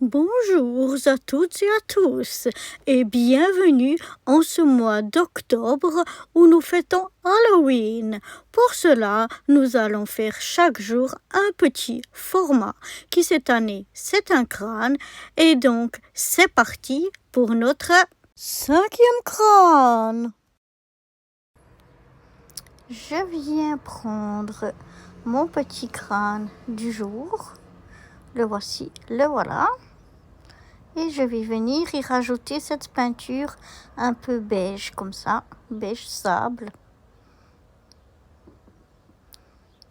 Bonjour à toutes et à tous et bienvenue en ce mois d'octobre où nous fêtons Halloween. Pour cela, nous allons faire chaque jour un petit format qui cette année c'est un crâne et donc c'est parti pour notre 5e crâne. Je viens prendre mon petit crâne du jour. Le voici, le voilà. Et je vais venir y rajouter cette peinture un peu beige comme ça, beige sable.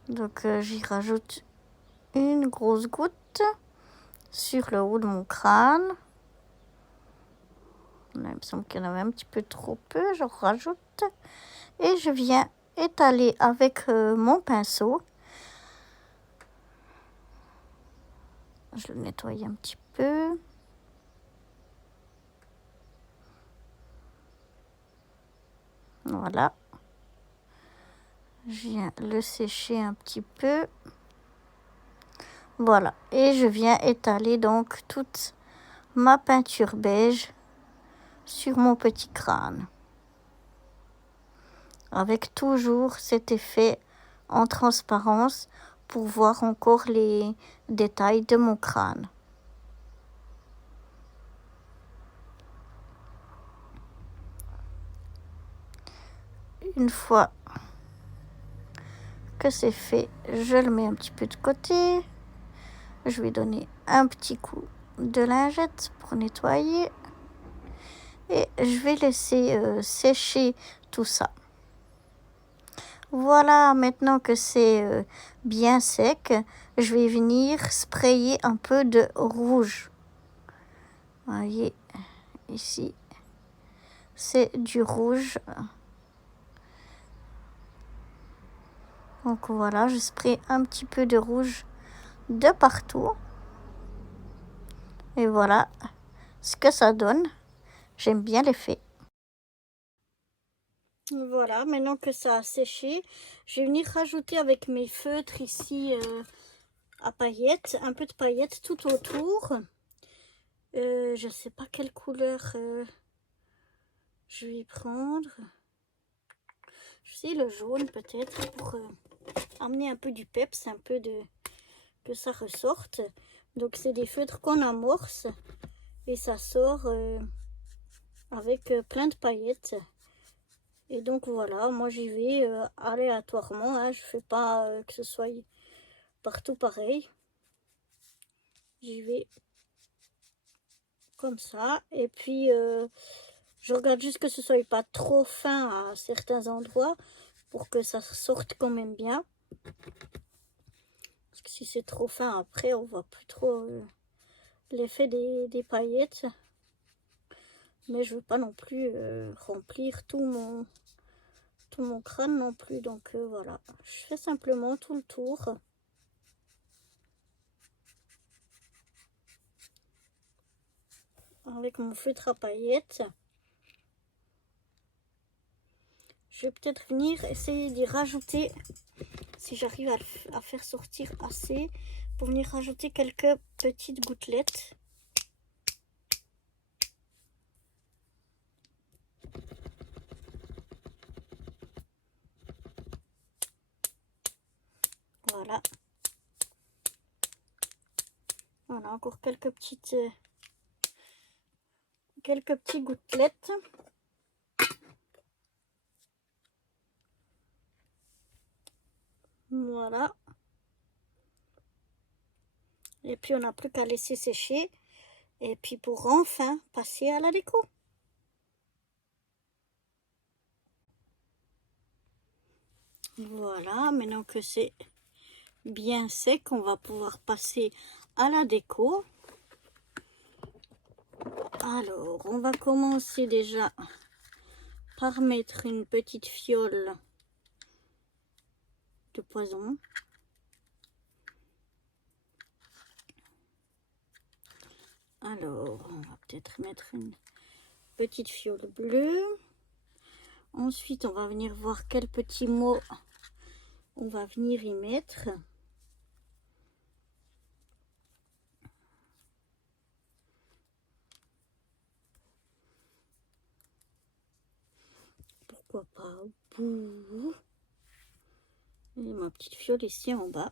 Donc j'y rajoute une grosse goutte sur le haut de mon crâne. Il me semble qu'il y en avait un petit peu trop peu, je rajoute. Et je viens étaler avec mon pinceau. Je le nettoie un petit peu. Voilà. Je viens le sécher un petit peu. Voilà. Et je viens étaler donc toute ma peinture beige sur mon petit crâne. Avec toujours cet effet en transparence pour voir encore les détails de mon crâne. Une fois que c'est fait, je le mets un petit peu de côté. Je vais donner un petit coup de lingette pour nettoyer. Et je vais laisser sécher tout ça. Voilà, maintenant que c'est bien sec, je vais venir sprayer un peu de rouge. Vous voyez, ici, c'est du rouge. Donc voilà, je spraye un petit peu de rouge de partout. Et voilà ce que ça donne. J'aime bien l'effet. Voilà, maintenant que ça a séché, je vais venir rajouter avec mes feutres ici à paillettes, un peu de paillettes tout autour. Je ne sais pas quelle couleur je vais prendre. Je sais, le jaune peut-être pour amener un peu du peps, un peu de que ça ressorte. Donc c'est des feutres qu'on amorce et ça sort avec plein de paillettes. Et donc voilà, moi j'y vais aléatoirement, hein, je fais pas que ce soit partout pareil. J'y vais comme ça et puis je regarde juste que ce soit pas trop fin à certains endroits pour que ça sorte quand même bien. Parce que si c'est trop fin après on voit plus trop l'effet des paillettes. Mais je veux pas non plus remplir tout mon crâne non plus. Donc voilà, je fais simplement tout le tour. Avec mon feutre à paillettes. Je vais peut-être venir essayer d'y rajouter, si j'arrive à faire sortir assez, pour venir rajouter quelques petites gouttelettes. Voilà. Voilà, encore quelques petites gouttelettes. Voilà. Et puis on n'a plus qu'à laisser sécher. Et puis pour enfin passer à la déco. Voilà, maintenant que c'est bien sec, on va pouvoir passer à la déco. Alors, on va commencer déjà par mettre une petite fiole de poison. Alors, on va peut-être mettre une petite fiole bleue. Ensuite, on va venir voir quels petits mots on va venir y mettre. pourquoi pas. Bouh. Et ma petite fiole ici en bas.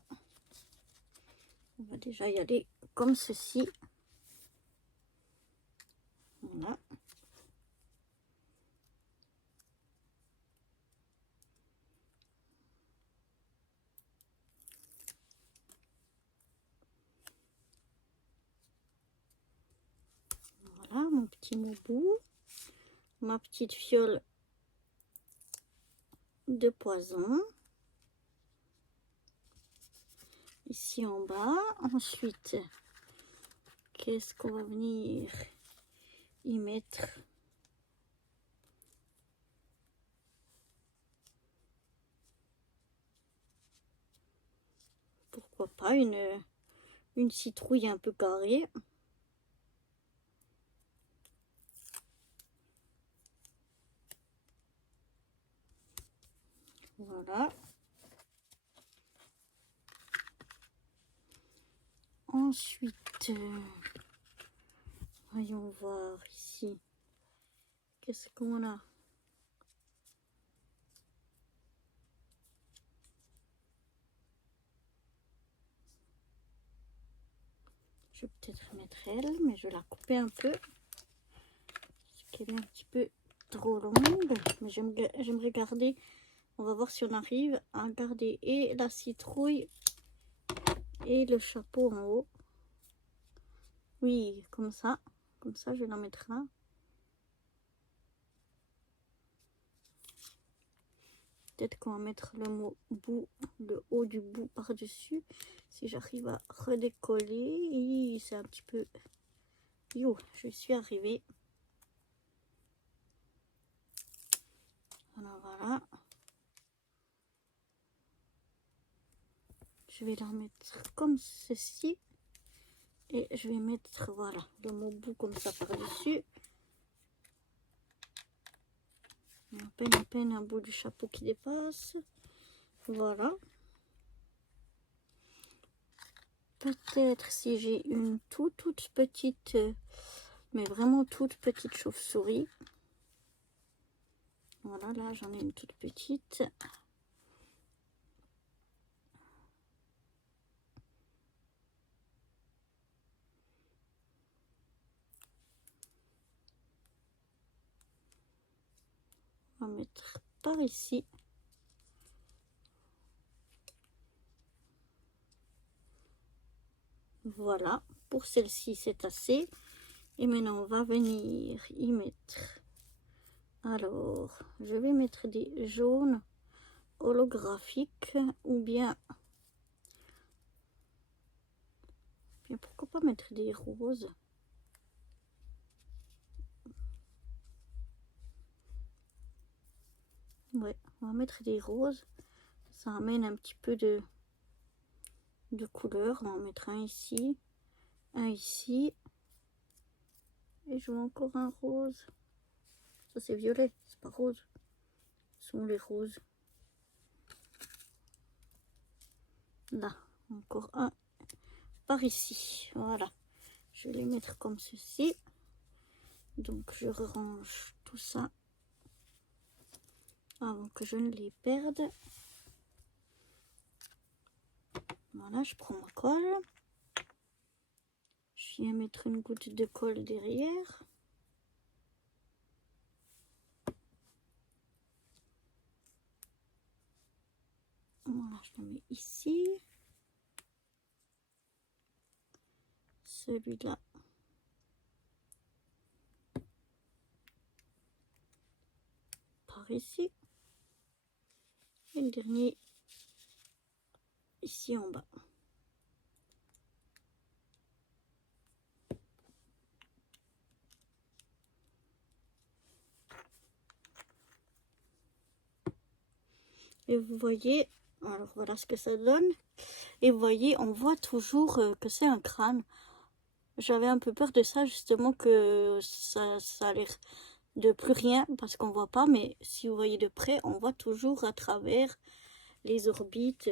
On va déjà y aller comme ceci. Voilà. Voilà mon petit moubou. Ma petite fiole de poison. Ici en bas. Ensuite, qu'est-ce qu'on va venir y mettre? Pourquoi pas une citrouille un peu carrée. Voilà. Ensuite, voyons voir ici. Qu'est-ce qu'on a? Je vais peut-être mettre elle, mais je vais la couper un peu. Parce qu'elle est un petit peu trop longue. Mais j'aimerais garder. On va voir si on arrive à garder et la citrouille et le chapeau en haut. Oui, comme ça. Comme ça, je vais la mettre là. Peut-être qu'on va mettre le haut du bout par-dessus. Si j'arrive à redécoller. C'est un petit peu... Yo, je suis arrivée. Voilà, voilà. Je vais la mettre comme ceci. Et je vais mettre, voilà, le bout comme ça par-dessus. À peine un bout du chapeau qui dépasse. Voilà. Peut-être si j'ai une toute petite, mais vraiment toute petite chauve-souris. Voilà, là j'en ai une toute petite. On va mettre par ici. Voilà, pour celle-ci c'est assez. Et maintenant on va venir y mettre. Alors, je vais mettre des jaunes holographiques ou bien pourquoi pas mettre des roses. Ouais, on va mettre des roses. Ça amène un petit peu de couleur. On va en mettre un ici, un ici. Et je veux encore un rose. Ça c'est violet, c'est pas rose. Ce sont les roses. Là, encore un par ici. Voilà. Je vais les mettre comme ceci. Donc je range tout ça avant que je ne les perde. Voilà, je prends ma colle. Je viens mettre une goutte de colle derrière. Voilà, je le mets ici. Celui-là. Par ici. Et le dernier ici en bas. Et vous voyez, alors voilà ce que ça donne. Et vous voyez, on voit toujours que c'est un crâne. J'avais un peu peur de ça, justement, que ça a l'air de plus rien, parce qu'on voit pas. Mais si vous voyez de près, on voit toujours à travers les orbites,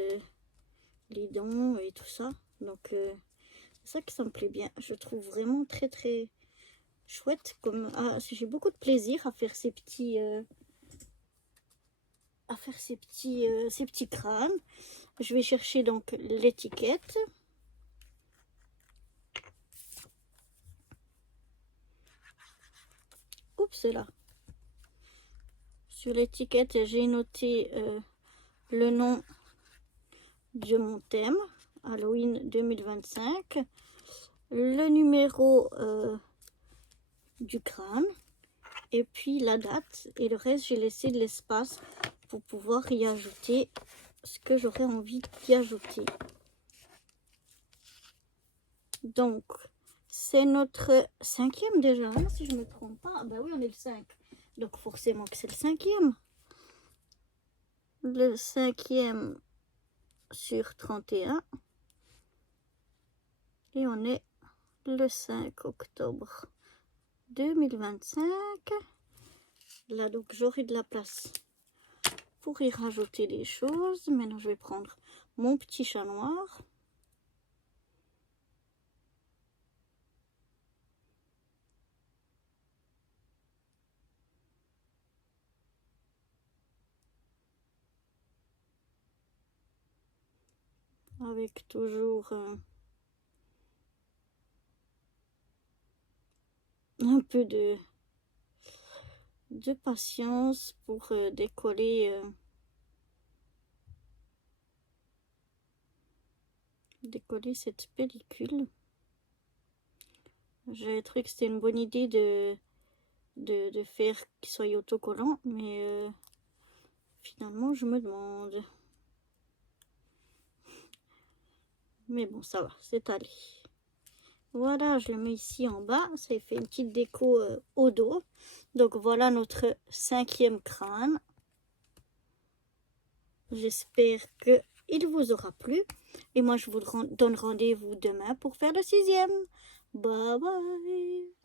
les dents et tout ça. Donc, c'est ça que ça me plaît bien. Je trouve vraiment très chouette. J'ai beaucoup de plaisir à faire ces petits à faire ces petits crânes. Je vais chercher donc l'étiquette. Oups, c'est là. Sur l'étiquette, j'ai noté le nom de mon thème, Halloween 2025, le numéro du crâne, et puis la date. Et le reste, j'ai laissé de l'espace pour pouvoir y ajouter ce que j'aurais envie d'y ajouter. Donc, c'est notre 5e déjà, hein, si je ne me trompe pas. Ah ben oui, on est le 5. Donc forcément que c'est le 5e. Le 5e sur 31. Et on est le 5 octobre 2025. Là, donc, j'aurai de la place pour y rajouter des choses. Maintenant, je vais prendre mon petit chat noir. Avec toujours un peu de patience pour décoller cette pellicule. J'ai trouvé que c'était une bonne idée de faire qu'il soit autocollant, mais finalement je me demande. Mais bon, ça va, c'est allé. Voilà, je le mets ici en bas. Ça fait une petite déco au dos. Donc voilà notre 5e crâne. J'espère qu'il vous aura plu. Et moi, je vous donne rendez-vous demain pour faire le 6e. Bye bye.